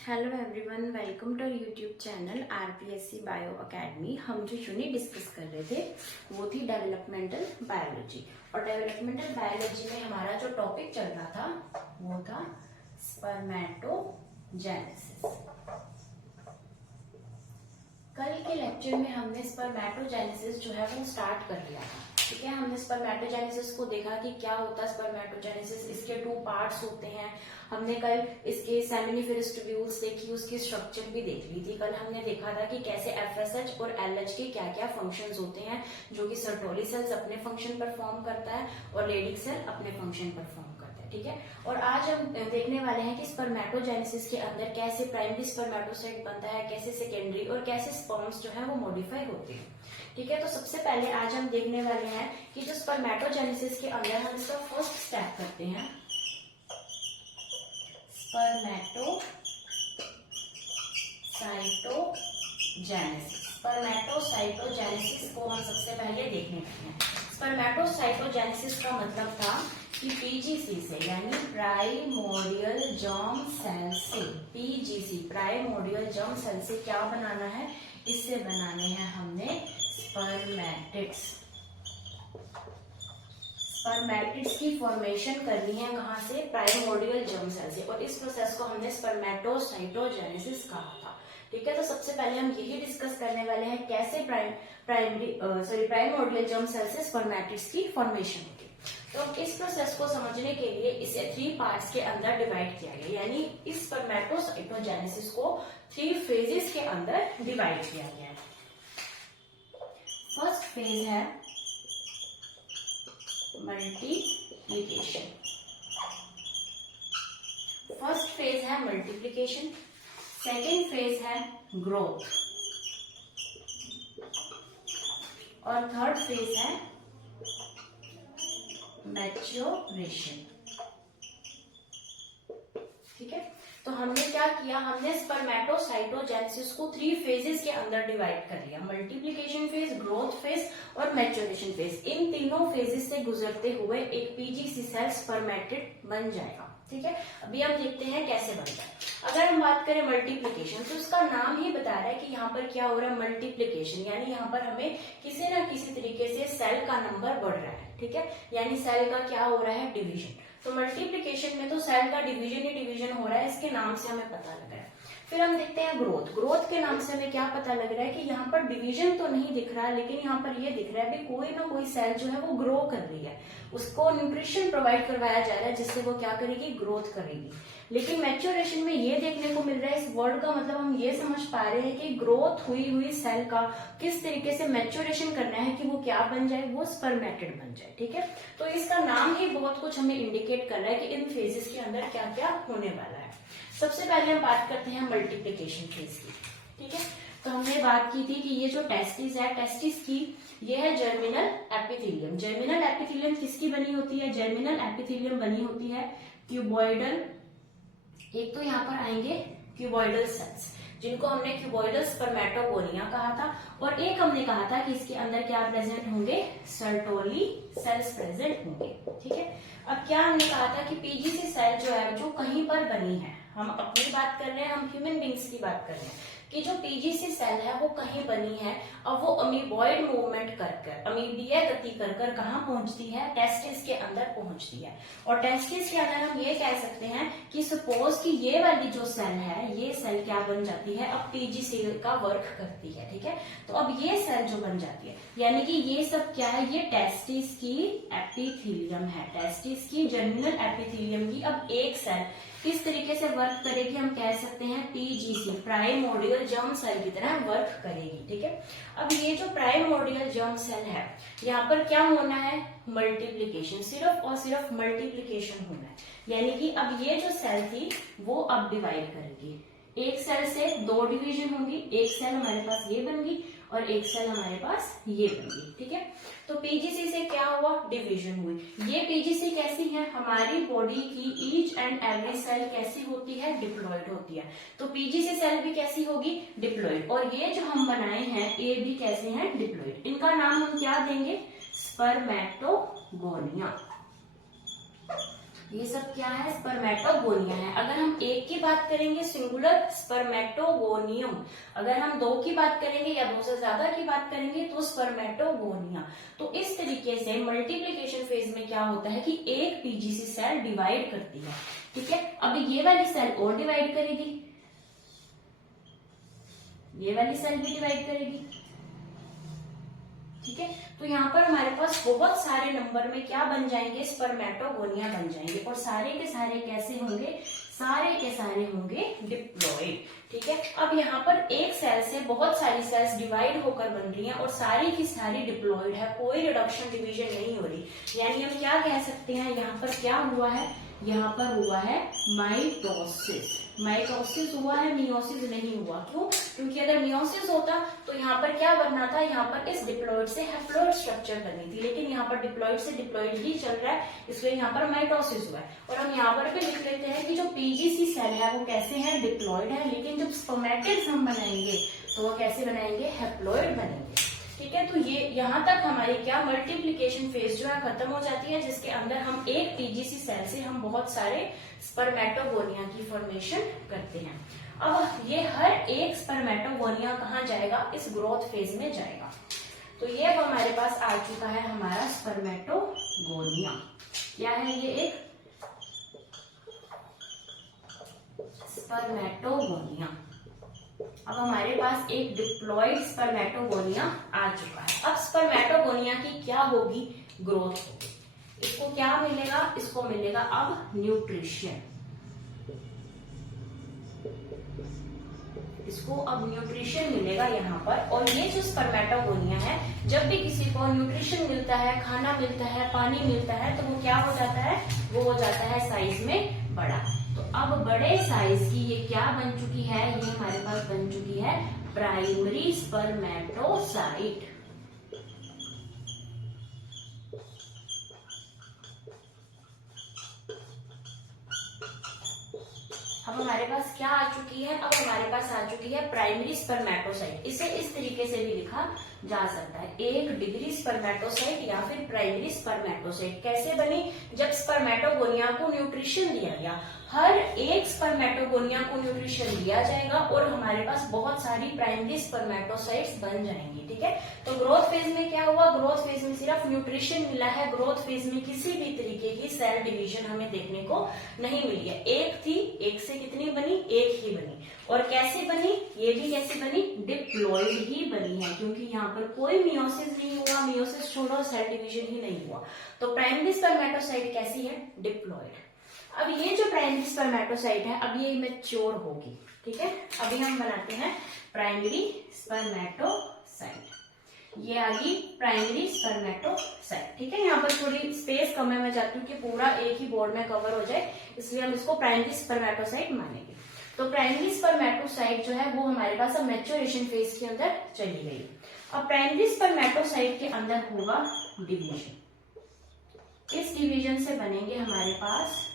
Hello everyone, welcome to YouTube channel RPSC bio academy. हम जो unit discuss कर रहे थे वो थी डेवलपमेंटल बायोलॉजी। और डेवलपमेंटल बायोलॉजी में हमारा जो टॉपिक चल रहा था वो था स्पर्मेटोजेनेसिस। कल के लेक्चर में हमने स्पर्मेटोजेनेसिस जो है वो स्टार्ट कर लिया था। ठीक है, हमने स्पर्मेटोजेनेसिस को देखा कि क्या होता है स्पर्मेटोजेनेसिस, इसके 2 पार्ट्स होते हैं। हमने कल इसके सेमिनिफेरस ट्यूब्यूल्स देखी, उसकी स्ट्रक्चर भी देख ली थी। कल हमने देखा था कि कैसे एफएसएच और एलएच के क्या क्या फंक्शंस होते हैं, जो कि सर्टोली सेल्स अपने फंक्शन परफॉर्म करता है और लेडिक सेल अपने फंक्शन परफॉर्म करता है। ठीक है, और आज हम देखने वाले हैं कि स्पर्मेटोजेनेसिस के अंदर कैसे प्राइमरी स्पर्मेटोसाइट बनता है, कैसे सेकेंडरी और कैसे स्पर्म्स जो है वो मॉडिफाई होते हैं। ठीक है, तो सबसे पहले आज हम देखने वाले हैं कि जो स्पर्मेटोजेनेसिस के अंदर हम इसका फर्स्ट स्टेप करते हैं, स्पर्मेटोसाइटोजेनेसिस। स्पर्मेटोसाइटोजेनेसिस को हम सबसे पहले देखने वाले हैं। स्पर्मेटोसाइटोजेनेसिस का मतलब था कि पीजीसी से यानी प्राइमोर्डियल जर्म सेल से, पीजीसी प्राइमोर्डियल जर्म सेल से क्या बनाना है, इससे बनाने हैं हमने स्पर्मेटिड्स। स्पर्मेटिड्स की फॉर्मेशन करनी है कहां से, प्राइमोर्डियल जर्म सेल से, और इस प्रोसेस को हमने स्पर्मेटोसाइटोजेनेसिस कहा था। ठीक है, तो सबसे पहले हम यही डिस्कस करने वाले हैं कैसे प्राइमोर्डियल जर्म सेल से स्पर्मेटिड्स की फॉर्मेशन होगी। तो इस प्रोसेस को समझने के लिए इसे 3 पार्ट्स के अंदर डिवाइड किया गया, यानी इस स्पर्मेटोसाइटोजेनेसिस को 3 फेजेस के अंदर डिवाइड किया गया है। फर्स्ट फेज है मल्टीप्लिकेशन। फर्स्ट फेज है मल्टीप्लिकेशन, सेकेंड फेज है ग्रोथ और थर्ड फेज है मैच्योरेशन। ठीक है, तो हमने क्या किया, हमने स्पर्मेटोसाइटोजेनेसिस को 3 फेजेस के अंदर डिवाइड कर लिया, मल्टीप्लिकेशन फेज, ग्रोथ फेज और मैच्योरेशन फेज। इन तीनों फेजेस से गुजरते हुए एक पीजीसी सेल स्पर्मेटिड बन जाएगा। ठीक है, अभी हम देखते हैं कैसे बनता है। अगर हम बात करें मल्टीप्लिकेशन, तो इसका नाम ही बता रहा है कि यहाँ पर क्या हो रहा है, मल्टीप्लिकेशन, यानी यहाँ पर हमें किसी न किसी तरीके से सेल का नंबर बढ़ रहा है। ठीक है, यानी सेल का क्या हो रहा है, डिवीजन। तो मल्टीप्लिकेशन में तो सेल का डिवीजन ही डिवीजन हो रहा है, इसके नाम से हमें पता लग रहा है। फिर हम देखते हैं ग्रोथ। ग्रोथ के नाम से हमें क्या पता लग रहा है कि यहाँ पर डिवीजन तो नहीं दिख रहा है, लेकिन यहाँ पर ये दिख रहा है कि कोई ना कोई सेल जो है वो ग्रो कर रही है, उसको न्यूट्रिशन प्रोवाइड करवाया जा रहा है जिससे वो क्या करेगी, ग्रोथ करेगी। लेकिन मैच्योरेशन में ये देखने को मिल रहा है, इस वर्ड का मतलब हम ये समझ पा रहे हैं कि ग्रोथ हुई सेल का किस तरीके से मैच्योरेशन करना है कि वो क्या बन जाए, वो स्पर्मेटिड बन जाए। ठीक है, तो इसका नाम ही बहुत कुछ हमें इंडिकेट कर रहा है कि इन फेजेस के अंदर क्या क्या होने वाला है। सबसे पहले हम बात करते हैं मल्टीप्लिकेशन फेज की। ठीक है, तो हमने बात की थी कि ये जो टेस्टिस है, टेस्टिस की ये है जर्मिनल एपिथेलियम। जर्मिनल एपिथेलियम किसकी बनी होती है, जर्मिनल एपिथेलियम बनी होती है क्यूबॉइडल, एक तो यहाँ पर आएंगे क्यूबॉइडल सेल्स जिनको हमने क्यूबॉइडल स्पर्मेटोगोनिया कहा था, और एक हमने कहा था कि इसके अंदर क्या प्रेजेंट होंगे, सर्टोली सेल्स प्रेजेंट होंगे। ठीक है, अब क्या हमने कहा था कि पीजीसी सेल जो है जो कहीं पर बनी है, हम अपनी बात कर रहे हैं, हम ह्यूमन बींग्स की बात कर रहे हैं कि जो पीजीसी सेल है वो कहीं बनी है, अब वो अमीबॉइड मूवमेंट कर अमीबीय गति कर कहाँ पहुंचती है, टेस्टिस के अंदर पहुंचती है। और टेस्टिस के अंदर हम ये कह सकते हैं कि सपोज कि ये वाली जो सेल है, ये सेल क्या बन जाती है, अब पीजीसी का वर्क करती है। ठीक है, तो अब ये सेल जो बन जाती है, यानी कि ये सब क्या है, ये टेस्टिस की एपिथेलियम है, टेस्टिस की जर्मिनल एपिथेलियम की अब एक सेल किस तरीके से वर्क करेगी, हम कह सकते हैं पीजीसी प्राइमोर्डियल जर्म सेल की तरह वर्क करेगी। ठीक है, अब ये जो प्राइमोर्डियल जर्म सेल है, यहाँ पर क्या होना है, मल्टीप्लिकेशन, सिर्फ और सिर्फ मल्टीप्लिकेशन होना है। यानी कि अब ये जो सेल थी वो अब डिवाइड करेगी, एक सेल से 2 डिवीजन होंगी, एक सेल हमारे पास ये बन गई और एक सेल हमारे पास ये बन गई। ठीक है, तो पीजीसी से क्या हुआ, डिवीजन हुई। ये पीजीसी कैसी है, हमारी बॉडी की ईच एंड एवरी सेल कैसी होती है, डिप्लॉइड होती है। तो पीजीसी सेल भी कैसी होगी, डिप्लॉइड। और ये जो हम बनाए हैं ये भी कैसे हैं, डिप्लॉइड। इनका नाम हम क्या देंगे, स्पर्मेटोगोनिया। ये सब क्या है, स्पर्मेटोगोनिया है। अगर हम एक की बात करेंगे सिंगुलर स्पर्मेटोगोनियम, अगर हम दो की बात करेंगे या दो से ज्यादा की बात करेंगे तो स्पर्मेटोगोनिया। तो इस तरीके से मल्टीप्लिकेशन फेज में क्या होता है कि एक पीजीसी सेल डिवाइड करती है, ठीक है। अब ये वाली सेल और डिवाइड करेगी, ये वाली सेल भी डिवाइड करेगी, ठीक है। तो यहाँ पर हमारे पास बहुत सारे नंबर में क्या बन जाएंगे, स्पर्मेटोगोनिया बन जाएंगे। और सारे के सारे कैसे होंगे, सारे के सारे होंगे डिप्लॉइड, ठीक है। अब यहाँ पर एक सेल से बहुत सारी सेल्स डिवाइड होकर बन रही हैं और सारी की सारी डिप्लॉइड है, कोई रिडक्शन डिवीजन नहीं हो रही। यानी हम क्या कह सकते हैं, यहाँ पर क्या हुआ है, यहाँ पर हुआ है माइटोसिस। माइटोसिस हुआ है, मियोसिस नहीं हुआ। क्यों? क्योंकि अगर मियोसिस होता तो यहाँ पर क्या बनना था, यहाँ पर इस डिप्लॉइड से हैप्लॉइड स्ट्रक्चर बनी थी, लेकिन यहाँ पर डिप्लॉइड से डिप्लॉइड ही चल रहा है, इसलिए यहाँ पर माइटोसिस हुआ है। और हम यहाँ पर भी लिख लेते हैं कि जो पीजीसी सेल है वो कैसे है, डिप्लॉइड है। लेकिन जब स्पर्मेटिड्स हम बनाएंगे तो वो कैसे बनाएंगे, हैप्लॉइड बनेंगे, ठीक है। तो ये यहाँ तक हमारी क्या मल्टीप्लिकेशन फेज जो है खत्म हो जाती है, जिसके अंदर हम एक पीजीसी सेल से हम बहुत सारे स्पर्मेटोगोनिया की फॉर्मेशन करते हैं। अब ये हर एक स्पर्मेटोगोनिया कहाँ जाएगा, इस ग्रोथ फेज में जाएगा। तो ये अब हमारे पास आ चुका है हमारा स्पर्मेटोगोनिया। क्या है ये, एक स्पर्मेटोगोनिया। अब हमारे पास एक डिप्लॉइड स्पर्मेटोगोनिया आ चुका है। अब स्पर्मेटोगोनिया की क्या होगी, ग्रोथ होगी। इसको क्या मिलेगा, इसको मिलेगा अब न्यूट्रिशन, इसको अब न्यूट्रिशन मिलेगा यहाँ पर। और ये जो स्पर्मेटोगोनिया है, जब भी किसी को न्यूट्रिशन मिलता है, खाना मिलता है, पानी मिलता है, तो वो क्या हो जाता है, वो हो जाता है साइज में बड़ा। तो अब बड़े साइज की ये क्या बन चुकी है, ये हमारे पास बन चुकी है प्राइमरी स्पर्मेटोसाइट। अब हमारे पास क्या आ चुकी है, अब हमारे पास आ चुकी है प्राइमरी स्पर्मेटोसाइट। इसे इस तरीके से भी लिखा जा सकता है, एक डिग्री स्पर्मेटोसाइट या फिर प्राइमरी स्पर्मेटोसाइट। कैसे बनी, जब स्पर्मेटोगोनिया को न्यूट्रिशन दिया गया। हर एक स्पर्मेटोगोनिया को न्यूट्रिशन दिया जाएगा और हमारे पास बहुत सारी प्राइमरी स्पर्मेटोसाइट्स बन जाएंगी, ठीक है। तो ग्रोथ फेज में क्या हुआ, ग्रोथ फेज में सिर्फ न्यूट्रिशन मिला है। ग्रोथ फेज में किसी भी तरीके की सेल डिवीजन हमें देखने को नहीं मिली है। एक थी, एक से कितनी बनी, एक ही बनी। और कैसे बनी, ये भी कैसे बनी, डिप्लॉइड ही बनी है, क्योंकि यहाँ पर कोई मियोसिस नहीं हुआ, मियोसिस छोड़ो, सेल डिवीजन ही नहीं हुआ। तो प्राइमरी स्पर्मेटोसाइट कैसी है, डिप्लॉइड। अब ये जो प्राइमरी स्पर्मेटोसाइट है, अब ये मैच्योर होगी, ठीक है। अभी हम बनाते हैं प्राइमरी स्पर्मेटोसाइट। ये आ गई प्राइमरी स्पर्मेटोसाइट, ठीक है। यहाँ पर थोड़ी स्पेस कम है, मैं चाहती हूँ कि पूरा एक ही बोर्ड में कवर हो जाए, इसलिए हम इसको प्राइमरी स्पर्मेटोसाइट मानेंगे। तो प्राइमरी स्पर्मेटोसाइट जो है वो हमारे पास अब मैच्योरेशन फेज के अंदर चली गई। अब प्राइमरी स्पर्मेटोसाइट के अंदर होगा डिवीजन। इस डिवीजन से बनेंगे हमारे पास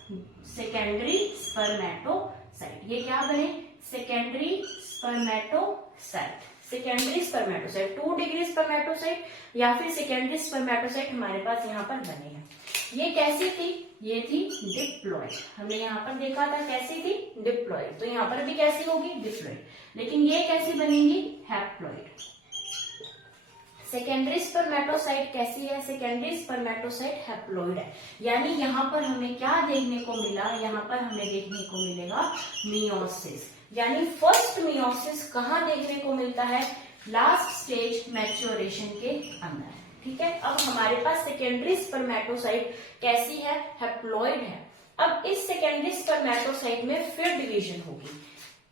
सेकेंडरी स्पर्मेटोसाइट। ये क्या बने, secondary spermatocyte. Secondary spermatocyte 2 degree spermatocyte या फिर सेकेंडरी स्पर्मेटोसाइट हमारे पास यहाँ पर बने हैं। ये कैसी थी, ये थी डिप्लॉइड। हमने यहाँ पर देखा था कैसी थी, डिप्लॉइड। तो यहाँ पर भी कैसी होगी, डिप्लॉइड। लेकिन ये कैसी बनेंगी, हैप्लॉइड। सेकेंडरी स्पर्मेटोसाइट कैसी है, सेकेंडरी स्पर्मेटोसाइट हैप्लॉइड है। यानी यहाँ पर हमें क्या देखने को मिला, यहाँ पर हमें देखने को मिलेगा मियोसिस। यानी फर्स्ट मियोसिस कहाँ देखने को मिलता है, लास्ट स्टेज मैच्योरेशन के अंदर, ठीक है। अब हमारे पास सेकेंडरी स्पर्मेटोसाइट कैसी है, हैप्लॉइड है। अब इस सेकेंडरी स्पर्मेटोसाइट में फिर डिवीजन होगी,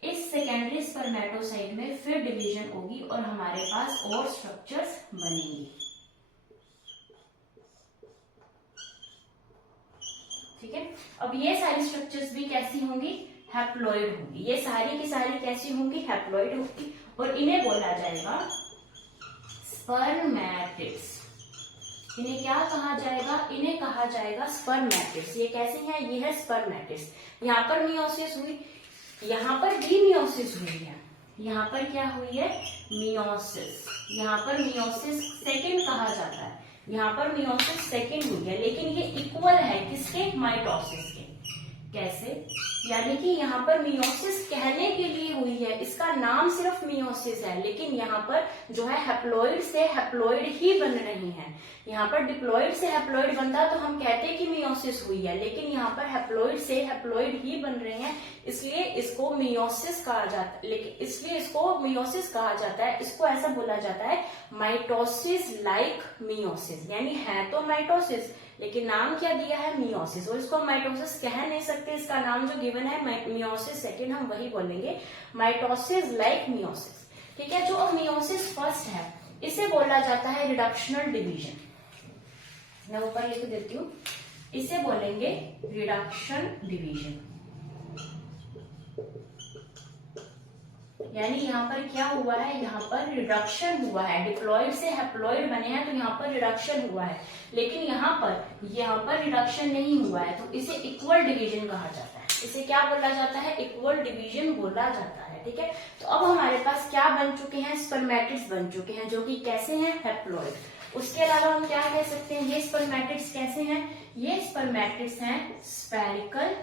इस सेकेंडरी स्पर्मेटोसाइट में फिर डिवीजन होगी और हमारे पास और स्ट्रक्चर्स बनेंगी, ठीक है। अब ये सारी स्ट्रक्चर्स भी कैसी होंगी, हैप्लॉइड होंगी। ये सारी की सारी कैसी होंगी, हैप्लॉइड होंगी। और इन्हें बोला जाएगा स्पर्मेटिड्स। इन्हें क्या कहा जाएगा, इन्हें कहा जाएगा स्पर्मेटिड्स। ये कैसे हैं, ये है स्पर्मेटिड्स। यहाँ पर मियोसिस हुई, यहाँ पर भी मियोसिस हुई है। यहाँ पर क्या हुई है, मियोसिस। यहाँ पर मियोसिस सेकंड कहा जाता है, यहाँ पर मियोसिस सेकेंड हुई है, लेकिन ये इक्वल है किसके, माइटोसिस के। कैसे, यानी कि यहाँ पर मियोसिस कहने के लिए हुई है, इसका नाम सिर्फ मियोसिस है, लेकिन यहाँ पर जो है हैप्लॉइड से हैप्लॉइड ही बन रही हैं। यहाँ पर डिप्लॉइड से हैप्लॉइड बनता तो हम कहते कि मियोसिस हुई है, लेकिन यहाँ पर हैप्लॉइड से हैप्लॉइड ही बन रहे हैं, इसलिए इसको मियोसिस कहा जाता है। लेकिन इसलिए इसको मियोसिस कहा जाता है, इसको ऐसा बोला जाता है माइटोसिस लाइक मियोसिस, यानी है तो माइटोसिस लेकिन नाम क्या दिया है, मियोसिस, और इसको माइटोसिस कह नहीं सकते, इसका नाम जो गिवन है मियोसिस सेकेंड, हम वही बोलेंगे माइटोसिस लाइक मियोसिस। ठीक है, जो मियोसिस फर्स्ट है इसे बोला जाता है रिडक्शनल डिवीजन। मैं ऊपर लिख देती हूँ, इसे बोलेंगे रिडक्शन डिवीजन। यानी यहाँ पर क्या हुआ है, यहाँ पर रिडक्शन हुआ है, डिप्लॉइड से हैप्लॉइड बने हैं तो यहाँ पर रिडक्शन हुआ है, लेकिन यहाँ पर रिडक्शन नहीं हुआ है, तो इसे इक्वल डिवीजन कहा जाता है। इसे क्या बोला जाता है, इक्वल डिवीजन बोला जाता है। ठीक है, तो अब हमारे पास क्या बन चुके हैं, स्पर्मेटिड्स बन चुके हैं, जो कि कैसे हैं, हैप्लॉइड। उसके अलावा हम क्या कह सकते हैं, ये स्पर्मेटिड्स कैसे हैं, ये स्पर्मेटिड्स हैं स्फेरिकल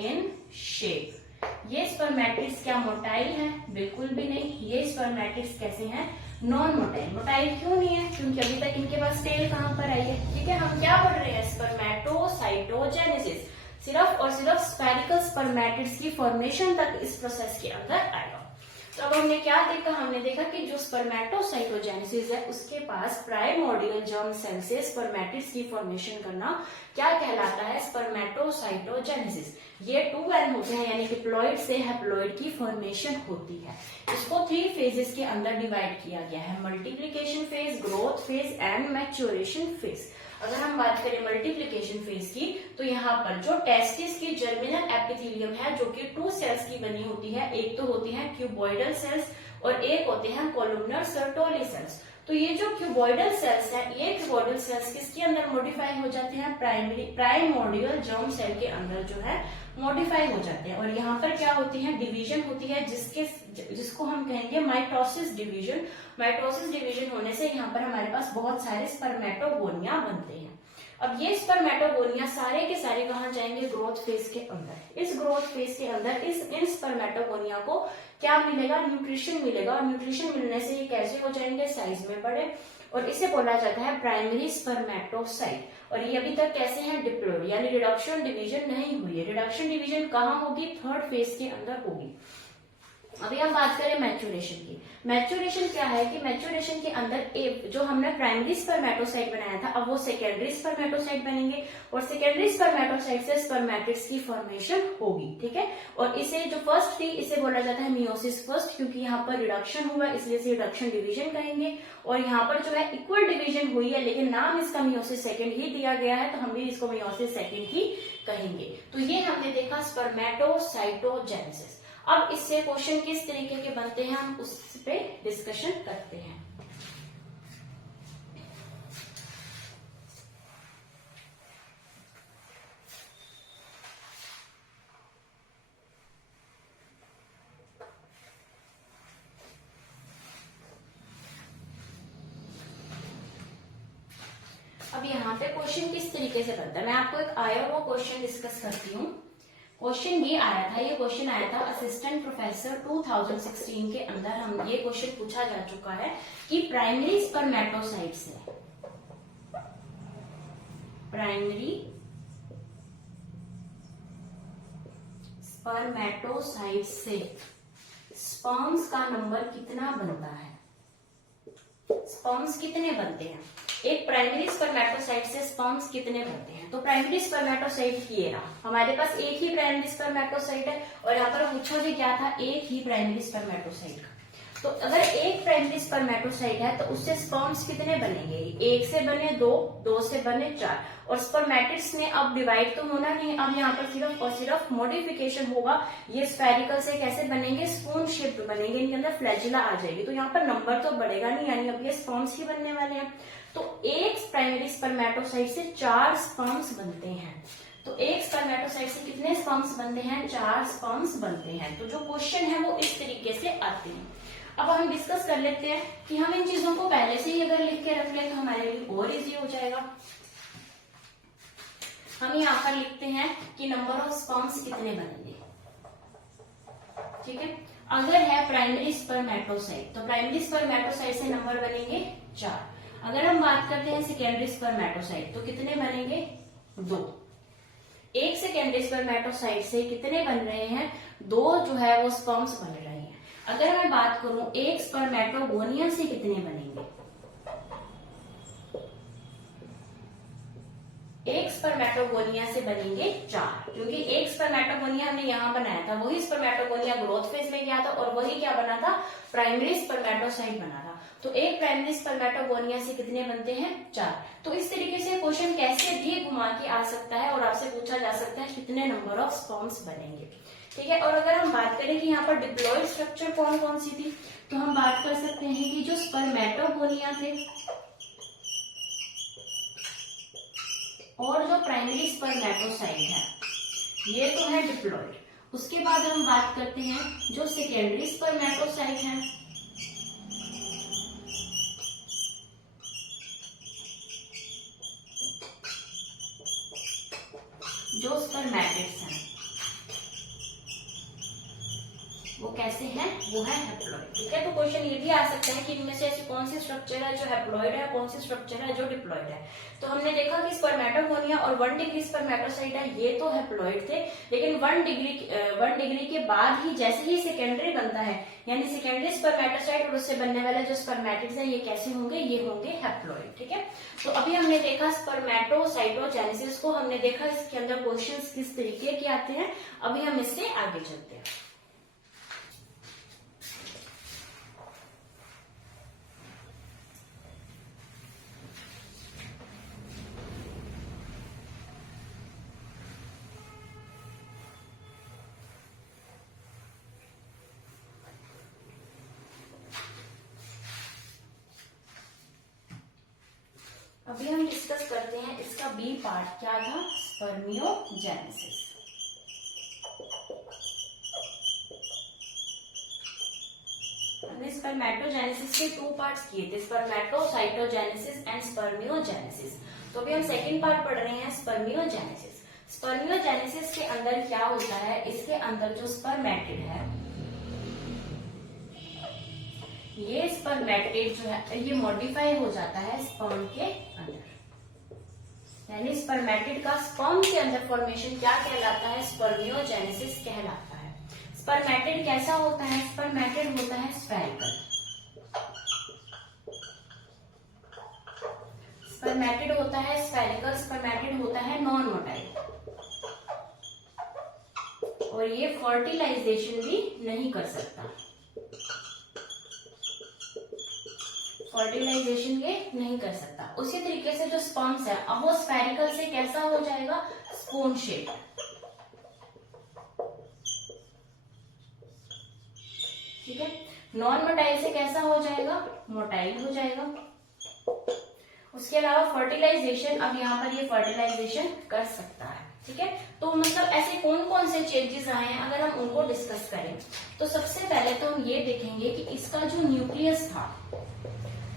इन शेप। ये स्पर्मेटिड्स क्या मोटाइल हैं, बिल्कुल भी नहीं। ये स्पर्मेटिड्स कैसे हैं, नॉन मोटाइल। मोटाइल क्यों नहीं है, क्योंकि अभी तक इनके पास टेल कहाँ पर आई है। ठीक है, हम क्या पढ़ रहे हैं, स्पर्मेटोसाइटोजेनेसिस, सिर्फ और सिर्फ स्फेरिकल स्पर्मेटिड्स की फॉर्मेशन तक इस प्रोसेस के अंदर आएगा। तो अब हमने क्या देखा, हमने देखा कि जो स्पर्मेटोसाइटोजेनेसिस है उसके पास प्राइमोर्डियल जर्म सेल से स्पर्मेटिड्स की फॉर्मेशन करना क्या कहलाता है, स्पर्मेटोसाइटोजेनेसिस। ये 2N होते हैं, यानी डिप्लॉइड से हैप्लॉइड की फॉर्मेशन होती है। इसको 3 फेजेस के अंदर डिवाइड किया गया है, multiplication phase, growth phase and maturation phase. अगर हम बात करें मल्टीप्लीकेशन फेज की, तो यहाँ पर जो टेस्टिस की जर्मिनल एपिथेलियम है जो कि 2 सेल्स की बनी होती है, एक तो होती है क्यूबॉइडल सेल्स और एक होते हैं कोलुमनर सर्टोली सेल्स। तो ये जो क्यूबॉइडल सेल्स है, ये क्यूबॉइडल सेल्स किसके अंदर मॉडिफाई हो जाते हैं, प्राइमोर्डियल जर्म सेल के अंदर जो है मॉडिफाई हो जाते हैं। और यहाँ पर क्या होती है, डिवीजन होती है, जिसको हम कहेंगे माइटोसिस डिवीजन। माइटोसिस डिवीजन होने से यहाँ पर हमारे पास बहुत सारे स्पर्मेटोगोनिया बनते हैं। अब ये स्पर्मेटोगोनिया सारे के सारे कहाँ जाएंगे, ग्रोथ फेज के अंदर। इस ग्रोथ फेज के अंदर इन स्पर्मेटोगोनिया को क्या मिलेगा, न्यूट्रिशन मिलेगा, और न्यूट्रिशन मिलने से ये कैसे हो जाएंगे, साइज में बड़े, और इसे बोला जाता है प्राइमरी स्पर्मेटोसाइट। और ये अभी तक कैसे हैं, डिप्लॉइड, यानी रिडक्शन डिवीजन नहीं हुई है। रिडक्शन डिवीजन कहाँ होगी, 3rd फेज के अंदर होगी। अभी हम बात करें मैच्योरेशन की। मैच्योरेशन क्या है कि मैच्योरेशन के अंदर जो हमने प्राइमरी स्पर्मेटोसाइट बनाया था, अब वो सेकेंडरी स्पर्मेटोसाइट बनेंगे, और सेकेंडरी स्पर्मेटोसाइट से स्पर्मेटिड्स की फॉर्मेशन होगी। ठीक है, और इसे जो फर्स्ट थी इसे बोला जाता है मियोसिस फर्स्ट, क्योंकि यहाँ पर रिडक्शन हुआ इसलिए इसे रिडक्शन डिवीजन कहेंगे। और यहाँ पर जो है इक्वल डिवीजन हुई है, लेकिन नाम इसका मियोसिस सेकेंड ही दिया गया है, तो हम भी इसको मियोसिस सेकेंड ही कहेंगे। तो ये हमने देखा स्पर्मेटोसाइटोजेनेसिस। अब इससे क्वेश्चन किस तरीके के बनते हैं, हम उस पे डिस्कशन करते हैं। अब यहाँ पे क्वेश्चन किस तरीके से बनता है, मैं आपको एक आया हुआ क्वेश्चन डिस्कस करती हूँ। क्वेश्चन ये आया था, ये क्वेश्चन आया था असिस्टेंट प्रोफेसर 2016 के अंदर। हम ये क्वेश्चन पूछा जा चुका है कि प्राइमरी स्पर्मेटोसाइट से स्पर्म्स का नंबर कितना बनता है, स्पर्म्स कितने बनते हैं, एक प्राइमरी स्पर्मेटोसाइट से स्पर्म्स कितने बनते हैं। तो प्राइमरी स्पर्मेटोसाइट ये रहा, हमारे पास एक ही प्राइमरी स्पर्मेटोसाइट है, और यहाँ पर पूछोगे क्या था, एक ही प्राइमरी स्पर्मेटोसाइट का। तो अगर एक प्राइमरी स्पर्मेटोसाइट है तो उससे स्पर्म्स कितने बनेंगे, एक से बने 2, 2 से बने 4, और स्पर्मेटिड्स ने अब डिवाइड तो होना नहीं, अब यहाँ पर सिर्फ और सिर्फ मॉडिफिकेशन होगा। ये स्फेरिकल से कैसे बनेंगे, स्पून शेप्ड बनेंगे, इनके अंदर फ्लैजिला आ जाएगी, तो यहाँ पर नंबर तो बढ़ेगा नहीं, यानी अब ये स्पर्म्स ही बनने वाले हैं। तो एक प्राइमरी स्पर्मेटोसाइट से 4 स्पर्म्स बनते हैं। तो एक स्पर्मेटोसाइट से कितने स्पर्म्स बनते हैं, 4 स्पर्म्स बनते हैं। तो जो क्वेश्चन है वो इस तरीके से आते हैं। अब हम डिस्कस कर लेते हैं कि हम इन चीजों को पहले से ही अगर लिख के रख ले तो हमारे लिए और इजी हो जाएगा। हम यहाँ पर लिखते हैं कि नंबर ऑफ स्पर्म्स कितने बनेंगे। ठीक है, अगर है प्राइमरी स्पर्मेटोसाइट तो प्राइमरी स्पर्मेटोसाइट से नंबर बनेंगे 4। अगर हम बात करते हैं सेकेंडरी स्पर्मेटोसाइट तो कितने बनेंगे 2। एक सेकेंडरी स्पर्मेटोसाइट से कितने बन रहे हैं 2 जो है वो स्पर्म्स बन रहे हैं। अगर मैं बात करूं एक स्पर्मेटोगोनिया से कितने बनेंगे, एक स्पर्मेटोगोनिया से बनेंगे 4, क्योंकि एक स्पर्मेटोगोनिया हमने यहाँ बनाया था, वही स्पर्मेटोगोनिया ग्रोथ फेज में गया था और वही क्या बना था, प्राइमरी स्पर्मेटोसाइट बना था। तो एक प्राइमरी स्पर्मेटोगोनिया से कितने बनते हैं 4। तो इस तरीके से क्वेश्चन कैसे भी घुमा के आ सकता है और आपसे पूछा जा सकता है कितने नंबर ऑफ स्पर्म्स बनेंगे। ठीक है, और अगर हम बात करें कि यहाँ पर डिप्लॉयड स्ट्रक्चर कौन कौन सी थी, तो हम बात कर सकते हैं कि जो स्पर्मेटोगोनिया थे और जो प्राइमरी स्पर्मेटोसाइट है ये तो है डिप्लॉयड। उसके बाद हम बात करते हैं जो सेकेंडरी स्पर्मेटोसाइट है, जो स्पर्मेटिड्स हैं वो कैसे हैं, वो है हैप्लॉइड। ठीक है, तो क्वेश्चन ये भी आ सकता है कि इनमें से ऐसी कौन सी स्ट्रक्चर है जो हैप्लॉइड है, कौन सी स्ट्रक्चर है जो डिप्लॉइड है। तो हमने देखा कि स्पर्मेटोगोनिया और 1 डिग्री स्पर्मेटोसाइट है ये तो हैप्लॉइड थे, लेकिन 1 डिग्री के बाद ही जैसे ही सेकेंडरी बनता है यानी सेकेंडरी स्पर्मेटोसाइट और उससे बनने वाले जो स्पर्मेटिड्स है ये कैसे होंगे, ये होंगे हैप्लॉइड। ठीक है, तो अभी हमने देखा स्पर्मेटोसाइटोजेनेसिस को, हमने देखा इसके अंदर क्वेश्चंस किस तरीके के आते हैं। अभी हम इससे आगे चलते हैं। अभी हम डिस्कस करते हैं इसका बी पार्ट क्या था, स्पर्मियोजेनेसिस। हमने स्पर्मेटोजेनेसिस के 2 पार्ट्स किए थे, स्पर्मेटोसाइटोजेनेसिस एंड स्पर्मियोजेनेसिस। तो अभी हम सेकंड पार्ट पढ़ रहे हैं स्पर्मियोजेनेसिस। स्पर्मियोजेनेसिस के अंदर क्या होता है, इसके अंदर जो स्पर्मेटिड है ये स्पर्मेटिड जो है ये मॉडिफाई हो जाता है स्पर्म के अंदर, यानी स्पर्मेटिड का स्पर्म के अंदर फॉर्मेशन क्या कहलाता है, स्पर्मियोजेनेसिस कहलाता है। स्पर्मेटिड कैसा होता है, स्पर्मेटिड होता है स्फेरिकल। स्पर्मेटिड होता है स्फेरिकल, स्पर्मेटिड होता है नॉन मोटाइल और ये फर्टिलाइजेशन भी नहीं कर सकता, फर्टिलाइजेशन ये नहीं कर सकता। उसी तरीके से जो स्पर्म्स है अब वो स्फेरिकल से कैसा हो जाएगा, स्पून शेप। ठीक है, नॉन मोटाइल से कैसा हो जाएगा, मोटाइल हो जाएगा। उसके अलावा फर्टिलाइजेशन, अब यहाँ पर ये फर्टिलाइजेशन कर सकता है। ठीक है, तो मतलब ऐसे कौन कौन से चेंजेस आए हैं अगर हम उनको डिस्कस करें तो सबसे पहले तो हम ये देखेंगे कि इसका जो न्यूक्लियस था,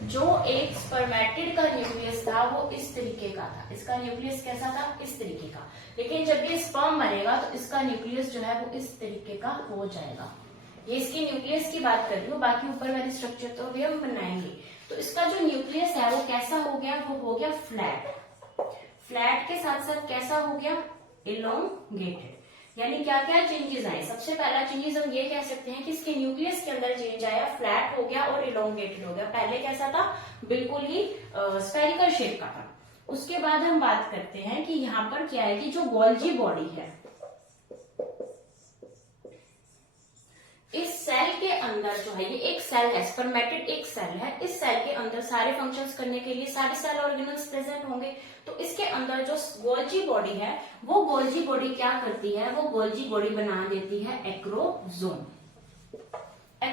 जो एक स्पर्मेटिड का न्यूक्लियस था वो इस तरीके का था। इसका न्यूक्लियस कैसा था, इस तरीके का। लेकिन जब ये स्पर्म बनेगा तो इसका न्यूक्लियस जो है वो इस तरीके का हो जाएगा। ये इसकी न्यूक्लियस की बात कर रही हूँ, बाकी ऊपर वाली स्ट्रक्चर तो अभी हम बनाएंगे। तो इसका जो न्यूक्लियस है वो कैसा हो गया, वो हो गया फ्लैट। फ्लैट के साथ साथ कैसा हो गया, इलोंगेटेड। यानी क्या क्या चेंजेस आए, सबसे पहला चेंजेस हम ये कह सकते हैं कि इसके न्यूक्लियस के अंदर चेंज आया, फ्लैट हो गया और इलोंगेटेड हो गया। पहले कैसा था, बिल्कुल ही स्फेरिकल शेप का था। उसके बाद हम बात करते हैं कि यहाँ पर क्या है कि जो गोल्जी बॉडी है, इस सेल के अंदर जो है, ये एक सेल है, स्पर्मेटिड एक सेल है। इस सेल के अंदर सारे फंक्शंस करने के लिए सारे सेल ऑर्गेनल्स प्रेजेंट होंगे। तो इसके अंदर जो गोल्जी बॉडी है, वो गोल्जी बॉडी क्या करती है, वो गोल्जी बॉडी बना देती है एक्रोसोम।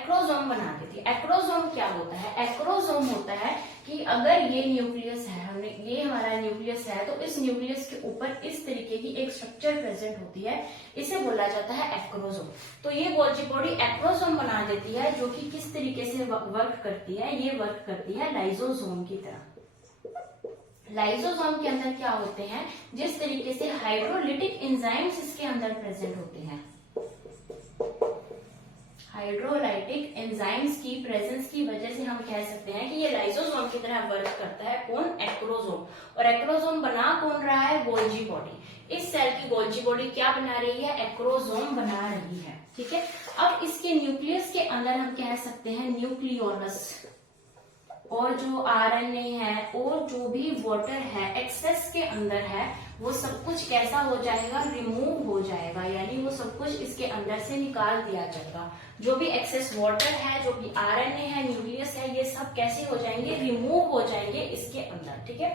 एक्रोसोम बना देती है। एक्रोसोम क्या होता है? एक्रोसोम होता है कि अगर ये न्यूक्लियस है, हमने ये हमारा न्यूक्लियस है, तो इस न्यूक्लियस के ऊपर इस तरीके की एक स्ट्रक्चर प्रेजेंट होती है, इसे बोला जाता है एक्रोसोम। तो ये गोल्जी बॉडी एक्रोसोम बना देती है, जो कि किस तरीके से वर्क करती है? ये वर्क करती है लाइसोसोम की तरह। लाइसोसोम के अंदर क्या होते हैं? जिस तरीके से हाइड्रोलिटिक एंजाइम्स इसके अंदर प्रेजेंट होते हैं, हाइड्रोलाइटिक एंजाइम्स की प्रेजेंस की वजह से हम कह सकते हैं कि ये लाइसोसोम की तरह वर्क करता है। कौन? एक्रोसोम। और एक्रोसोम बना कौन रहा है? Golgi body. इस सेल की गोल्जी बॉडी क्या बना रही है? एक्रोसोम बना रही है। ठीक है। अब इसके न्यूक्लियस के अंदर हम कह सकते हैं न्यूक्लियोलस, और जो आरएनए है और जो भी वाटर है एक्सेस के अंदर है, वो सब कुछ कैसा हो जाएगा? रिमूव हो जाएगा, यानी वो सब कुछ इसके अंदर से निकाल दिया जाएगा। जो भी एक्सेस वाटर है, जो भी आरएनए है, न्यूक्लियस है, ये सब कैसे हो जाएंगे? रिमूव हो जाएंगे इसके अंदर। ठीक है।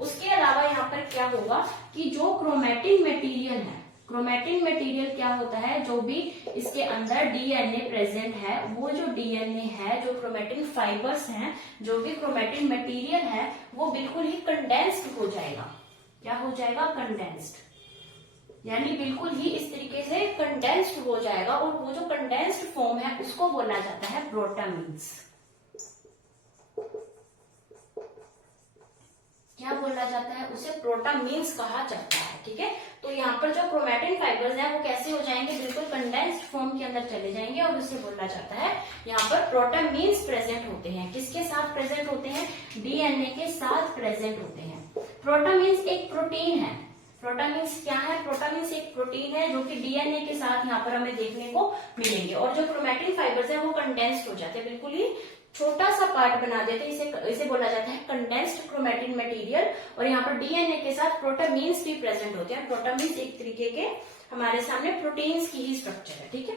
उसके अलावा यहाँ पर क्या होगा कि जो क्रोमैटिन मटेरियल है, क्रोमैटिन मटेरियल क्या होता है? जो भी इसके अंदर डीएनए प्रेजेंट है, वो जो डीएनए है, जो क्रोमैटिन फाइबर्स हैं, जो भी क्रोमैटिन मटेरियल है, वो बिल्कुल ही कंडेंस्ड हो जाएगा। क्या हो जाएगा? कंडेंस्ड, यानी बिल्कुल ही इस तरीके से कंडेंस्ड हो जाएगा। और वो जो कंडेंस्ड फॉर्म है उसको बोला जाता है प्रोटामीन्स। क्या बोला जाता है? उसे प्रोटामीन्स कहा जाता है। ठीक है। तो यहाँ पर जो क्रोमैटिन फाइबर्स हैं वो कैसे हो जाएंगे? बिल्कुल कंडेंस्ड फॉर्म के अंदर चले जाएंगे, और उसे बोला जाता है यहाँ पर प्रोटामीन्स प्रेजेंट होते हैं। किसके साथ प्रेजेंट होते हैं? डीएनए के साथ प्रेजेंट होते हैं। प्रोटामीन्स एक प्रोटीन है। प्रोटामीन्स क्या है? प्रोटामीन्स एक प्रोटीन है जो कि डीएनए के साथ यहाँ पर हमें देखने को मिलेंगे। और जो क्रोमैटिन फाइबर्स है वो कंडेंस्ड हो जाते हैं, बिल्कुल ही छोटा सा पार्ट बना देते हैं। इसे बोला जाता है कंडेंस्ड क्रोमैटिन मटेरियल। और यहाँ पर डीएनए के साथ प्रोटामीन्स भी प्रेजेंट होते हैं। प्रोटामीन्स एक तरीके के हमारे सामने प्रोटीन्स की ही स्ट्रक्चर है। ठीक है।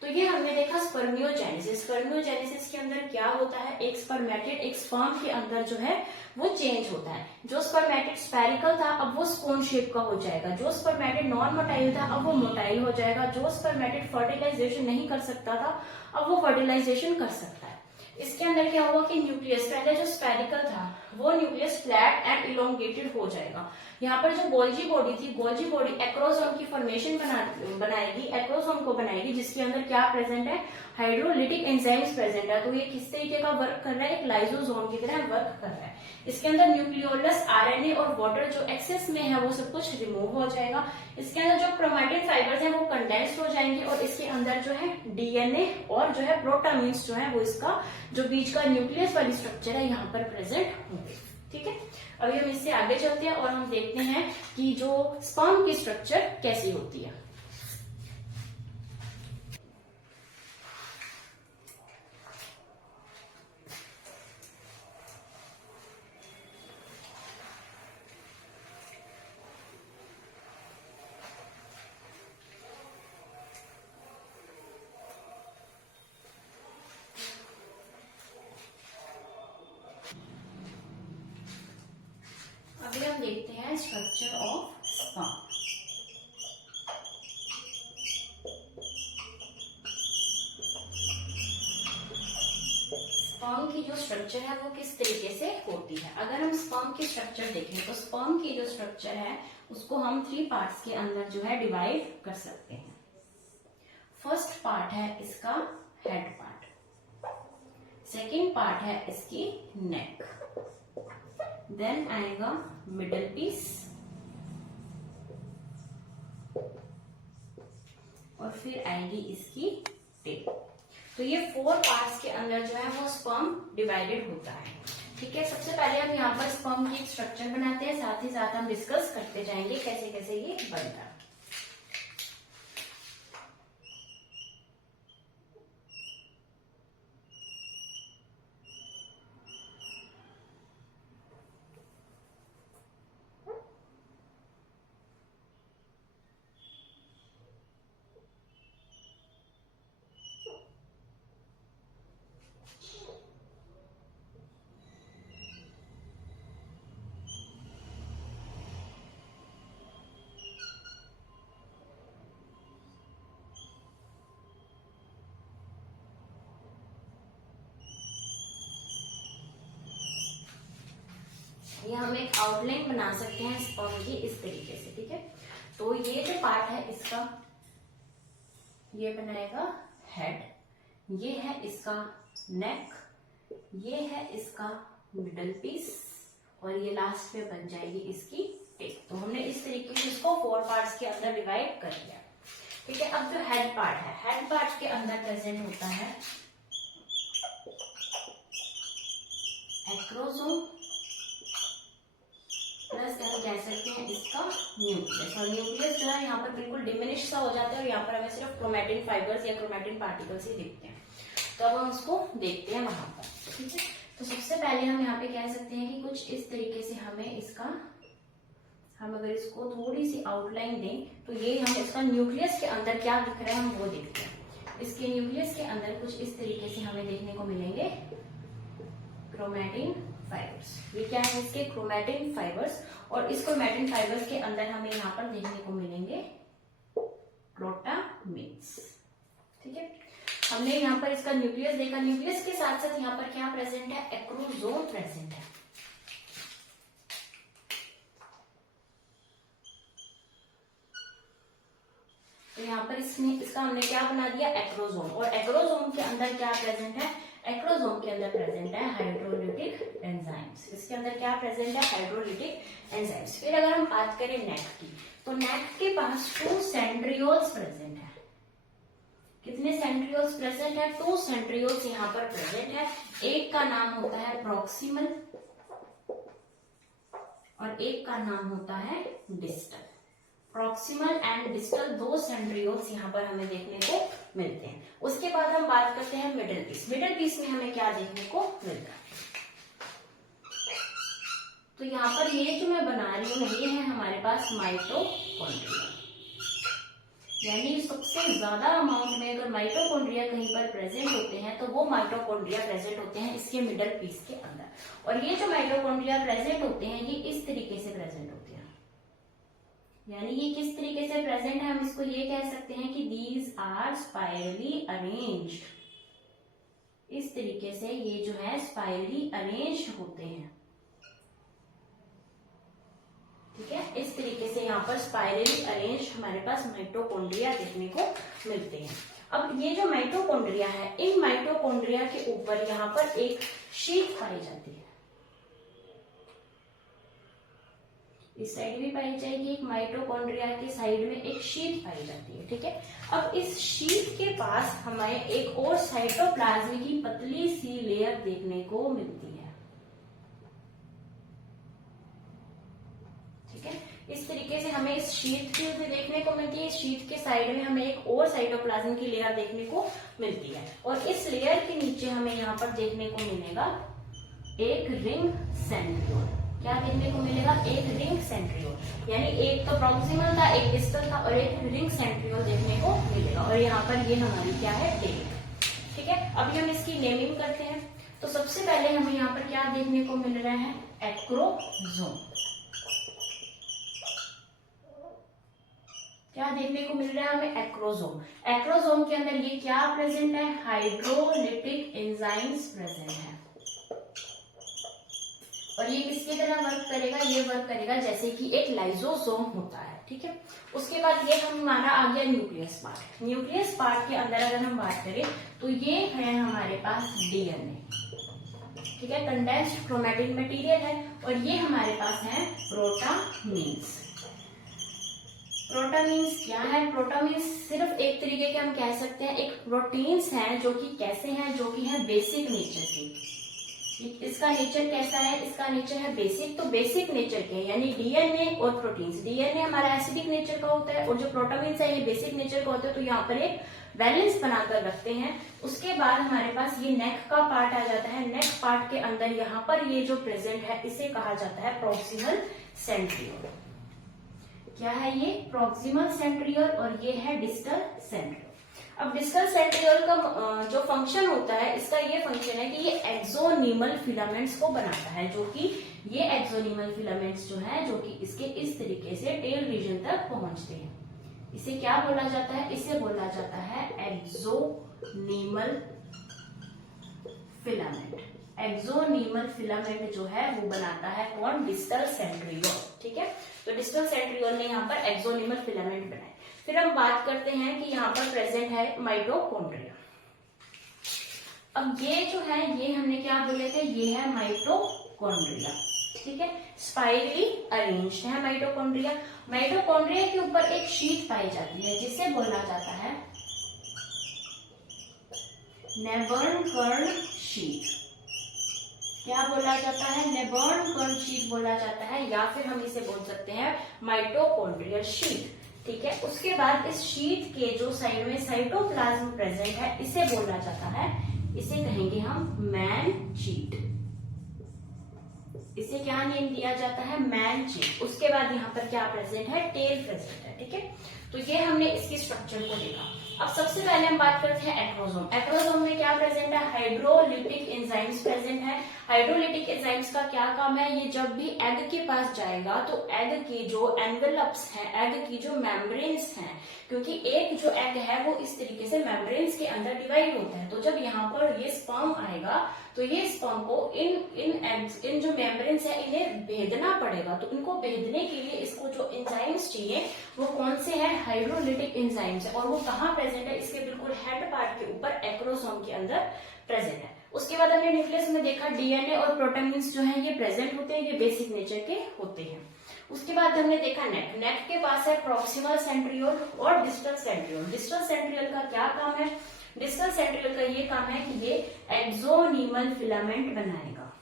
तो ये हमने देखा स्पर्मियोजेनेसिस। स्पर्मियोजेनेसिस के अंदर क्या होता है? एक स्पर्मेटिड एक स्पर्म के अंदर जो है वो चेंज होता है। जो स्पर्मेटिड स्पेरिकल था अब वो स्पोन शेप का हो जाएगा। जो स्पर्मेटिड नॉन मोटाइल था अब वो मोटाइल हो जाएगा। जो स्पर्मेटिड फर्टिलाइजेशन नहीं कर सकता था अब वो फर्टिलाइजेशन कर सकता है। इसके अंदर क्या होगा कि न्यूक्लियस पहले जो स्पेरिकल था वो न्यूक्लियस फ्लैट एंड इलोंगेटेड हो जाएगा। यहाँ पर जो गोल्जी बॉडी थी, गोल्जी बॉडी एक्रोसोम की फॉर्मेशन बनाएगी, एक्रोसोम को बनाएगी, जिसके अंदर क्या प्रेजेंट है? हाइड्रोलिटिक एंजाइम्स प्रेजेंट है। तो ये किस तरीके का वर्क कर रहा है? एक लाइसोसोम की तरह वर्क कर रहा है। इसके अंदर न्यूक्लियोलस, आरएनए और वाटर जो एक्सेस में है वो सब कुछ रिमूव हो जाएगा। इसके अंदर जो क्रोमैटिन फाइबर्स हैं वो कंडेंस्ड हो जाएंगे, और इसके अंदर जो है डीएनए और जो है प्रोटामीन्स जो है वो इसका जो बीच का न्यूक्लियस वाली स्ट्रक्चर है यहाँ पर प्रेजेंट होंगे। ठीक है। अभी हम इससे आगे चलते हैं और हम देखते हैं कि जो स्पर्म की स्ट्रक्चर कैसी होती है। अभी हम देखते हैं स्ट्रक्चर ऑफ स्पर्म। स्पर्म की जो स्ट्रक्चर है वो किस तरीके से होती है? अगर हम स्पर्म की स्ट्रक्चर देखें तो स्पर्म की जो स्ट्रक्चर है उसको हम 3 पार्ट्स के अंदर जो है डिवाइड कर सकते हैं। फर्स्ट पार्ट है इसका हेड पार्ट, सेकेंड पार्ट है इसकी नेक, देन आएगा मिडल पीस, और फिर आएगी इसकी टेल। तो ये 4 पार्ट्स के अंदर जो है वो स्पर्म डिवाइडेड होता है। ठीक है। सबसे पहले हम यहाँ पर स्पर्म की एक स्ट्रक्चर बनाते हैं, साथ ही साथ हम डिस्कस करते जाएंगे कैसे कैसे ये बनता है। ये हम एक आउटलाइन बना सकते हैं स्पर्म की इस तरीके से, ठीक है। तो ये जो पार्ट है इसका, ये बनाएगा हेड, ये है इसका नेक, ये है इसका मिडल पीस, और ये लास्ट में बन जाएगी इसकी टेल। तो हमने इस तरीके से इसको 4 पार्ट्स के अंदर डिवाइड कर दिया, ठीक है। अब जो हेड पार्ट है, हेड पार्ट के अंदर प्रेजेंट होता है एक्रोसोम प्लस हम कह सकते हैं इसका न्यूक्लियस। और न्यूक्लियस जो है यहाँ पर बिल्कुल डिमिनिश सा हो जाता है और यहाँ पर हमें सिर्फ क्रोमैटिन फाइबर्स या क्रोमैटिन पार्टिकल्स ही दिखते हैं। तो अब हम उसको देखते हैं वहां पर, ठीक है। तो सबसे पहले हम यहाँ पे कह सकते हैं कि कुछ इस तरीके से हमें इसका, हम अगर इसको थोड़ी सी आउटलाइन दें तो ये हम इसका न्यूक्लियस के अंदर क्या दिख रहा है हम वो देखते हैं। इसके न्यूक्लियस के अंदर कुछ इस तरीके से हमें देखने को मिलेंगे क्रोमैटिन फाइबर्स। ये क्या है इसके क्रोमैटिन फाइबर्स, और इस क्रोमैटिन फाइबर्स के अंदर हमें यहाँ पर देखने को मिलेंगे प्रोटामीन्स, ठीक है। हमने यहाँ पर इसका न्यूक्लियस देखा, न्यूक्लियस के साथ साथ यहाँ पर क्या प्रेजेंट है, एक्रोसोम प्रेजेंट है। तो यहाँ पर इसका हमने क्या बना दिया, एक्रोसोम। और एक्रोसोम के अंदर क्या प्रेजेंट है, एक्रोसोम के अंदर प्रेजेंट है हाइड्रोलिटिक एंजाइम्स। इसके अंदर क्या प्रेजेंट है, हाइड्रोलिटिक एंजाइम्स। फिर अगर हम बात करें नेक की, तो नेक के पास 2 सेंट्रियोल्स प्रेजेंट है। कितने सेंट्रियोल्स प्रेजेंट है, 2 सेंट्रियोल्स यहाँ पर प्रेजेंट है। एक का नाम होता है प्रॉक्सिमल और एक का नाम होता है distal. Proximal and distal 2 centrioles यहाँ पर हमें देखने को मिलते हैं। उसके बाद हम बात करते हैं मिडल पीस। मिडल पीस में हमें क्या देखने को मिलता है, तो यहाँ पर ये जो मैं बना रही हूँ ये है हमारे पास माइटोकॉन्ड्रिया, यानी सबसे ज्यादा अमाउंट में अगर माइटोकॉन्ड्रिया कहीं पर प्रेजेंट होते हैं तो वो माइटोकॉन्ड्रिया प्रेजेंट होते हैं इसके मिडल पीस के अंदर। और ये जो माइटोकॉन्ड्रिया प्रेजेंट होते हैं ये इस तरीके से प्रेजेंट होते हैं, यानी ये किस तरीके से प्रेजेंट है, हम इसको ये कह सकते हैं कि दीज आर स्पाइरली अरेंज्ड। इस तरीके से ये जो है स्पाइरली अरेंज्ड होते हैं, ठीक है। इस तरीके से यहाँ पर स्पाइरली अरेंज हमारे पास माइटोकॉन्ड्रिया देखने को मिलते हैं। अब ये जो माइटोकॉन्ड्रिया है, इन माइटोकॉन्ड्रिया के ऊपर यहाँ पर एक शीट पाई जाती है, इस साइड भी पाई जाएगी, एक माइटोकॉन्ड्रिया के साइड में एक शीट पाई जाती है, ठीक है। अब इस शीट के पास हमें एक और साइटोप्लाज्म की पतली सी लेयर देखने को मिलती है, इस तरीके से हमें इस शीट की देखने को मिलती है। इस शीट के साइड में हमें एक और साइटोप्लाज्म की लेयर देखने को मिलती है, और इस लेयर के नीचे हमें यहाँ पर देखने को मिलेगा एक रिंग सेंट्रियोल। क्या देखने को मिलेगा, एक रिंग सेंट्रियोल, यानी एक तो प्रॉक्सिमल था, एक डिस्टल था, और एक रिंग सेंट्रियोल देखने को मिलेगा। और यहाँ पर ये हमारी क्या है, टेल, ठीक है। अभी हम इसकी नेमिंग करते हैं। तो सबसे पहले हमें यहाँ पर क्या देखने को मिल रहा है, एक्रोसोम। क्या देखने को मिल रहा है हमें, एक्रोसोम। एक्रोसोम के अंदर ये क्या प्रेजेंट है, हाइड्रोलिटिक एंजाइम्स प्रेजेंट है। और ये किसकी तरह वर्क करेगा, ये वर्क करेगा जैसे कि एक लाइजोसोम होता है, ठीक है। उसके बाद ये हमारा आ गया न्यूक्लियस पार्ट। न्यूक्लियस पार्ट के अंदर अगर हम बात करें तो ये है हमारे पास डीएनए, ठीक है, कंडेंस्ड क्रोमैटिन मटेरियल है। और ये हमारे पास है प्रोटामीन्स। प्रोटामीन्स क्या है, प्रोटामीन्स सिर्फ एक तरीके के हम कह सकते हैं एक प्रोटीन्स हैं जो कि कैसे हैं, जो कि है बेसिक नेचर के। इसका नेचर कैसा है, इसका नेचर है बेसिक। तो बेसिक नेचर के यानी डीएनए और प्रोटीन्स, डीएनए हमारा एसिडिक नेचर का होता है और जो प्रोटामीन्स है ये बेसिक नेचर का होता है। तो यहाँ पर एक बैलेंस बनाकर रखते हैं। उसके बाद हमारे पास ये नेक का पार्ट आ जाता है। नेक पार्ट के अंदर यहाँ पर ये जो प्रेजेंट है इसे कहा जाता है प्रॉक्सिमल सेंट्रियोल। क्या है ये, प्रॉक्सिमल सेंट्रियोल, और ये है डिस्टल सेंट्रियोल। अब डिस्टल सेंट्रियोल का जो फंक्शन होता है, इसका ये फंक्शन है कि ये एक्सोनिमल फिलामेंट्स को बनाता है, जो कि ये एक्सोनिमल फिलामेंट्स जो है जो कि इसके इस तरीके से टेल रीजन तक पहुंचते हैं। इसे क्या बोला जाता है, इसे बोला जाता है एक्सोनिमल फिलामेंट। एक्सोनीमल फिलामेंट जो है वो बनाता है कौन? Distal centriole. ठीक है, तो डिस्टल सेंट्रियोल ने यहाँ पर एक्सोनीमल फिलामेंट बनाए। फिर हम बात करते हैं कि यहाँ पर प्रेजेंट है माइटोकॉन्ड्रिया। अब ये जो है ये हमने क्या बोले थे, ये है माइटोकॉन्ड्रिया। ठीक है, स्पाइरली अरेंज्ड है माइटोकॉन्ड्रिया। माइटोकॉन्ड्रिया के ऊपर एक शीट पाई जाती है जिसे बोला जाता है नेबर्न कर्ण शीट। क्या बोला जाता है? नेबर्न कर्ण शीट बोला जाता है, या फिर हम इसे बोल सकते हैं माइटोकॉन्ड्रियल शीट। ठीक है, उसके बाद इस शीट के जो साइड में साइटोप्लाज्म प्रेजेंट है इसे बोला जाता है, इसे कहेंगे हम मैन शीट। इसे क्या नेम दिया जाता है? Man sheet. उसके बाद यहाँ पर क्या प्रेजेंट है? टेल प्रेजेंट है। ठीक है, तो ये हमने इसकी स्ट्रक्चर को देखा। अब सबसे पहले हम बात करते हैं एक्रोसोम। एक्रोसोम में क्या प्रेजेंट है? हाइड्रोलिटिक एंजाइम्स प्रेजेंट है। हाइड्रोलिटिक एंजाइम्स का क्या काम है? ये जब भी एग के पास जाएगा तो एग की जो एनवेलप्स हैं, एग की जो मेम्ब्रेन्स हैं, क्योंकि एक जो एग है वो इस तरीके से मेम्ब्रेन्स के अंदर डिवाइड होता है, तो जब यहाँ पर ये स्पर्म आएगा तो ये स्पर्म को इन जो मेम्ब्रेन्स है इन्हें भेदना पड़ेगा। तो इनको भेदने के लिए इसको जो एंजाइम्स चाहिए वो कौन से हैं? हाइड्रोलिटिक एंजाइम्स है। और वो कहाँ प्रेजेंट है? इसके बिल्कुल हेड पार्ट के ऊपर एक्रोसोम के अंदर प्रेजेंट है। उसके बाद हमने न्यूक्लियस में देखा डीएनए और प्रोटीन्स जो है ये प्रेजेंट होते हैं, ये बेसिक नेचर के होते हैं। उसके बाद हमने देखा नेक। नेक के पास है प्रॉक्सिमल सेंट्रियोल और डिस्टल सेंट्रियोल। डिस्टल सेंट्रियोल का क्या काम है? डिस्टल सेंट्रियोल का ये काम है कि ये एक्सोनीमल फिलामेंट बनाएगा।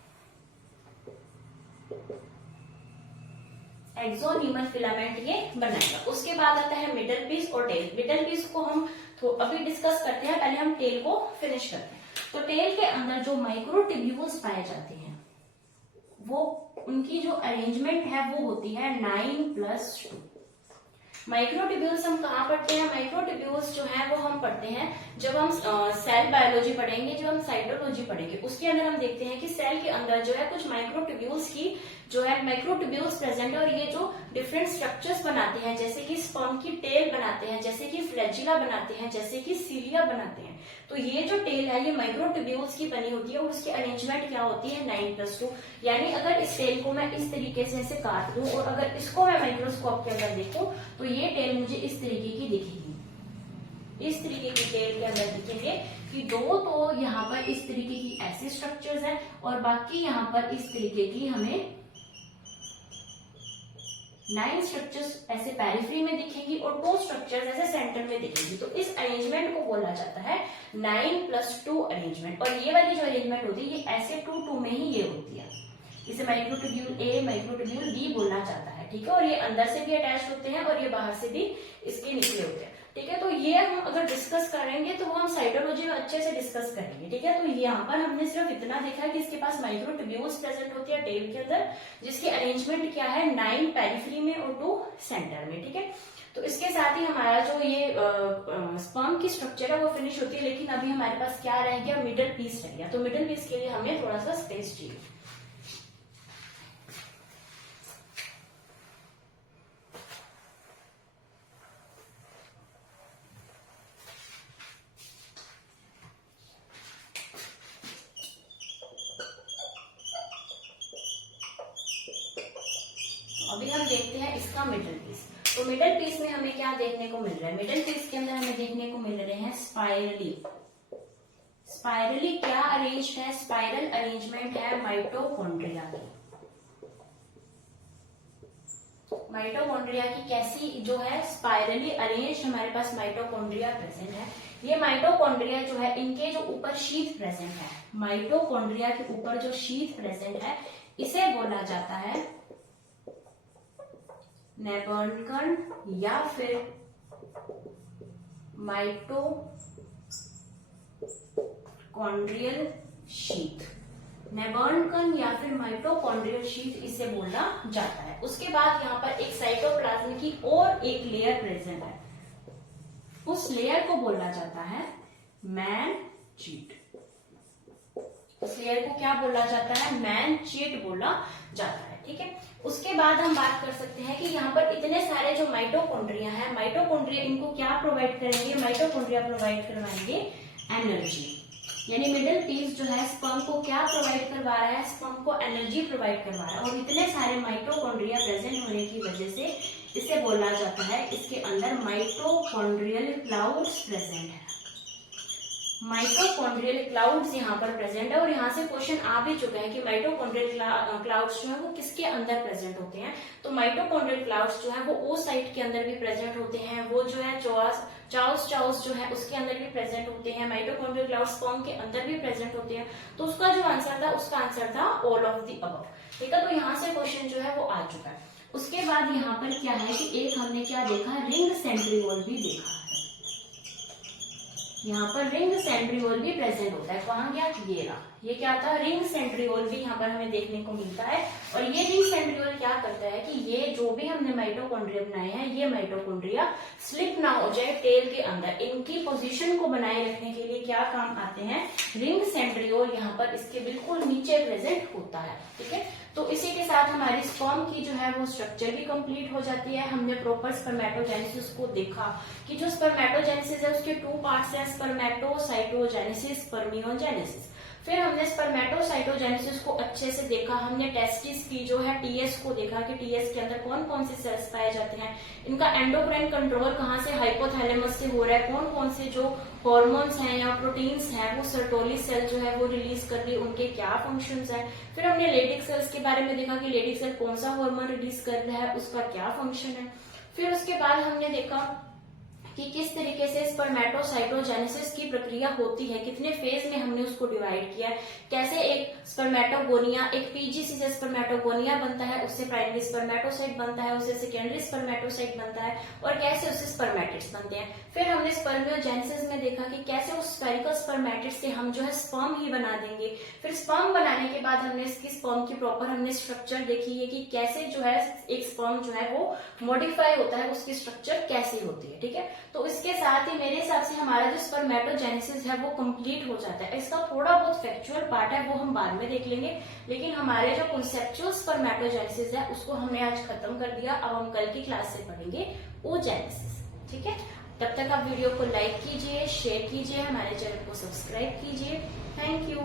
एक्सोनीमल फिलामेंट ये बनाएगा। उसके बाद आता है मिडल पीस और टेल। मिडल पीस को हम अभी डिस्कस करते हैं, पहले हम टेल को फिनिश करते हैं। तो टेल के अंदर जो माइक्रोट्यूब्यूल्स पाए जाते हैं वो उनकी जो अरेंजमेंट है वो होती है 9+2। माइक्रोट्यूब्यूल्स हम कहाँ पढ़ते हैं? माइक्रोट्यूब्यूल्स जो है वो हम पढ़ते हैं जब हम सेल बायोलॉजी पढ़ेंगे, जब हम साइटोलॉजी पढ़ेंगे, उसके अंदर हम देखते हैं कि सेल के अंदर जो है कुछ माइक्रोट्यूब्यूल्स की जो है माइक्रोट्यूब्यूल्स प्रेजेंट है, और ये जो डिफरेंट स्ट्रक्चर्स बनाते हैं, जैसे कि स्पर्म की टेल बनाते हैं, जैसे कि फ्लैजिला बनाते हैं, जैसे कि सीलिया बनाते हैं। तो ये जो टेल है ये माइक्रोट्यूब्यूल्स की बनी होती है और उसकी अरेंजमेंट क्या होती है? 9+2। यानी अगर इस टेल को मैं इस तरीके से ऐसे काट दूं और अगर इसको मैं माइक्रोस्कोप के अंदर देखूं तो ये टेल मुझे इस तरीके की दिखेगी। इस तरीके की टेल के अंदर दिखेंगे कि दो तो यहाँ पर इस तरीके की ऐसे स्ट्रक्चर्स हैं और बाकी यहाँ पर इस तरीके की हमें 9 स्ट्रक्चर्स ऐसे पेरिफेरी में दिखेंगी और 2 स्ट्रक्चर्स ऐसे सेंटर में दिखेंगी। तो इस अरेंजमेंट को बोला जाता है 9+2 अरेंजमेंट। और ये वाली जो अरेंजमेंट होती है ये ऐसे 2-2 में ही ये होती है। इसे माइक्रोट्यूब्यूल ए, माइक्रोट्यूब्यूल बी बोलना जाता है। ठीक है, और ये अंदर से भी अटैच होते हैं और ये बाहर से भी इसके निकले होते हैं। ठीक है, तो ये हम अगर डिस्कस करेंगे तो वो हम साइटोलॉजी में अच्छे से डिस्कस करेंगे। ठीक है, तो यहाँ पर हमने सिर्फ इतना देखा कि इसके पास माइक्रोट्यूब्यूल्स प्रेजेंट होती है टेल के अंदर, जिसकी अरेंजमेंट क्या है 9 पेरिफेरी में और 2 सेंटर में। ठीक है, तो इसके साथ ही हमारा जो ये स्पर्म की स्ट्रक्चर है वो फिनिश होती है। लेकिन अभी हमारे पास क्या रह गया? मिडल पीस रह गया। तो मिडल पीस के लिए हमें थोड़ा सा स्पेस चाहिए। अभी हम देखते हैं इसका मिडल पीस। तो मिडल पीस में हमें क्या देखने को मिल रहा है? मिडल पीस के अंदर हमें देखने को मिल रहे हैं स्पाइरली। स्पाइरली क्या अरेंज है? स्पाइरल अरेंजमेंट है माइटोकॉन्ड्रिया की। माइटोकॉन्ड्रिया की कैसी जो है स्पाइरली अरेंज हमारे पास माइटोकॉन्ड्रिया प्रेजेंट है। ये माइटोकॉन्ड्रिया जो है इनके जो ऊपर शीथ प्रेजेंट है, माइटोकॉन्ड्रिया के ऊपर जो शीथ प्रेजेंट है इसे बोला जाता है नेबर्न कर्ण या फिर माइटोकॉन्ड्रियल शीथ। नेबर्न कर्ण या फिर माइटोकॉन्ड्रियल शीथ इसे बोला जाता है। उसके बाद यहाँ पर एक साइटोप्लाज्म की और एक लेयर प्रेजेंट है, उस लेयर को बोला जाता है मैन शीट। उस लेयर को क्या बोला जाता है? मैन शीट बोला जाता है। ठीक है, उसके बाद हम बात कर सकते हैं कि यहाँ पर इतने सारे जो माइटोकॉन्ड्रिया है, माइटोकॉन्ड्रिया इनको क्या प्रोवाइड करेंगे? माइटोकॉन्ड्रिया प्रोवाइड करवाएंगे एनर्जी। यानी मिडिल पीस जो है स्पर्म को क्या प्रोवाइड करवा रहा है, स्पर्म को एनर्जी प्रोवाइड करवा रहा है। और इतने सारे माइटोकॉन्ड्रिया प्रेजेंट होने की वजह से इसे बोला जाता है इसके अंदर माइटोकॉन्ड्रियल क्लाउड्स प्रेजेंट है। माइटोकॉन्ड्रियल क्लाउड्स यहाँ पर प्रेजेंट है। और यहाँ से क्वेश्चन आ भी चुका है कि माइटोकॉन्ड्रियल क्लाउड्स जो है वो किसके अंदर प्रेजेंट होते हैं। तो माइटोकॉन्ड्रियल क्लाउड्स जो है वो ओ साइट के अंदर भी प्रेजेंट होते हैं, वो जो है चाउस जो है उसके अंदर भी प्रेजेंट होते हैं, माइटोकॉन्ड्रियल क्लाउड्स स्पर्म के अंदर भी प्रेजेंट होते हैं। तो उसका जो आंसर था, उसका आंसर था ऑल ऑफ द अबव। ठीक है, तो यहाँ से क्वेश्चन जो है वो आ चुका है। उसके बाद यहाँ पर क्या है कि एक हमने क्या देखा, रिंग सेंट्रियोल भी देखा है। यहाँ पर रिंग सेंट्रियोल भी प्रेजेंट होता है। कहाँ गया, ये रहा, ये क्या था, रिंग सेंट्रियोल भी यहाँ पर हमें देखने को मिलता है। और ये रिंग सेंट्रियोल क्या करता है कि ये जो भी हमने माइटोकॉन्ड्रिया बनाए हैं, ये माइटोकॉन्ड्रिया स्लिप ना हो जाए टेल के अंदर, इनकी पोजीशन को बनाए रखने के लिए क्या काम आते हैं, रिंग सेंट्रियोल यहाँ पर इसके बिल्कुल नीचे प्रेजेंट होता है। ठीक है, तो इसी के साथ हमारी स्पर्म की जो है वो स्ट्रक्चर भी कंप्लीट हो जाती है। हमने प्रॉपर स्पर्मेटोजेनेसिस को देखा कि जो स्पर्मेटोजेनेसिस है उसके 2 पार्ट्स हैं, स्पर्मेटोसाइटोजेनेसिस, स्पर्मियोजेनेसिस। फिर हमने स्पर्मेटोसाइटोजेनेसिस को अच्छे से देखा, हमने टेस्टिस की जो है टीएस को देखा कि टीएस के अंदर कौन कौन से सेल्स पाए जाते हैं, इनका एंडोक्राइन कंट्रोल कहाँ से, हाइपोथैलेमस से हो रहा है, कौन कौन से जो हॉर्मोन्स हैं या प्रोटीन्स हैं वो सर्टोली सेल जो है वो रिलीज कर रही है, उनके क्या फंक्शंस हैं। फिर हमने लेडिक सेल्स के बारे में देखा कि लेडिक सेल कौन सा हार्मोन रिलीज कर रहा है, उसका क्या फंक्शन है। फिर उसके बाद हमने देखा कि किस तरीके से स्पर्मेटोसाइटोजेनेसिस की प्रक्रिया होती है, कितने फेज में हमने उसको डिवाइड किया है, कैसे एक स्पर्मेटोगोनिया, एक पीजीसी से स्पर्मेटोगोनिया बनता है, उससे प्राइमरी स्पर्मेटोसाइट बनता है, उससे सेकेंडरी स्पर्मेटोसाइट बनता है, और कैसे उससे स्पर्मेटिड्स बनते हैं। फिर हमने स्पर्मियोजेनेसिस में देखा कि कैसे उस स्फेरिकल स्पर्मेटिड्स से हम जो है स्पर्म ही बना देंगे। फिर स्पर्म बनाने के बाद हमने इसकी स्पर्म की प्रॉपर हमने स्ट्रक्चर देखी है कि कैसे जो है एक स्पर्म जो है वो मॉडिफाई होता है, उसकी स्ट्रक्चर कैसी होती है। ठीक है, तो इसके साथ ही मेरे हिसाब से हमारा जो स्पर्मेटोजेनेसिस है वो कंप्लीट हो जाता है। इसका थोड़ा बहुत फैक्चुअल पार्ट है वो हम बाद में देख लेंगे, लेकिन हमारे जो कॉन्सेप्चुअल स्पर्मेटोजेनेसिस है उसको हमने आज खत्म कर दिया। अब हम कल की क्लास से पढ़ेंगे oogenesis। ठीक है, तब तक आप वीडियो को लाइक कीजिए, शेयर कीजिए, हमारे चैनल को सब्सक्राइब कीजिए। Thank you.